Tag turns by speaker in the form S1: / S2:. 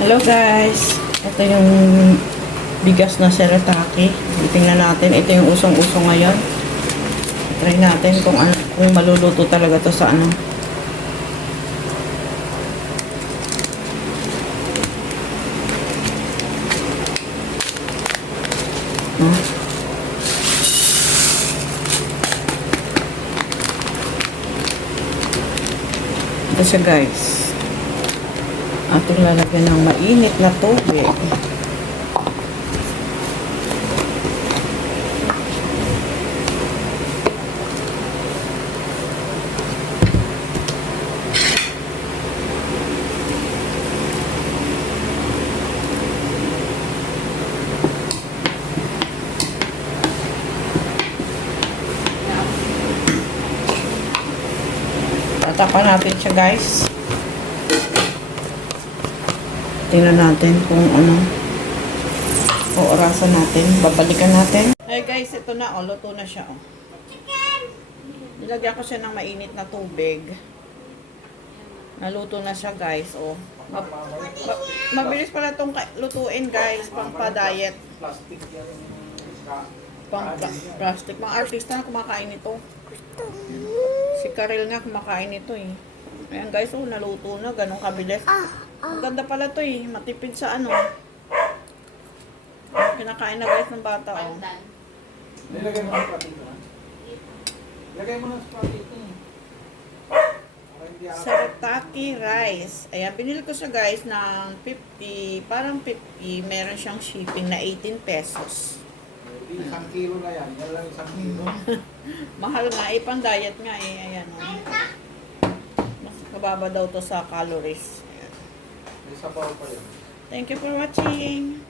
S1: Hello guys! Ito yung bigas na serataki. Tingnan natin. Ito yung usong-uso ngayon. Try natin kung, ano, kung maluluto talaga to sa ano. Hmm. Ito siya guys. Ating lalagyan ng mainit na tubig. Tatapan natin siya guys. Tingnan natin kung ano. O orasan natin. Babalikan natin. Hey guys, ito na. O, luto na siya. O. Nilagyan ko siya ng mainit na tubig. Naluto na siya guys. O. Ma- ma- mabilis pala itong lutuin guys. Pang pa-diet. Pang pla- plastic. Mga artista na kumakain ito. Si Karel nga kumakain ito eh. Ayan guys, oh, naluto na. Ganun kabilis. Ang ganda pala to eh. Matipid sa ano. Kinakain na guys ng bata oh.
S2: Nilagay mo ng platito. ha? Lagay mo ng hindi ako-
S1: Sarataki rice. Ayan, binili ko siya guys ng 50, parang 50. Meron siyang shipping na 18 pesos.
S2: Hindi, Isang kilo na yan. Yan lang isang kilo.
S1: Mahal nga eh, pang diet nga eh. Ayan oh. Mababa daw to sa calories.
S2: May sabaw pa yan.
S1: Thank you for watching.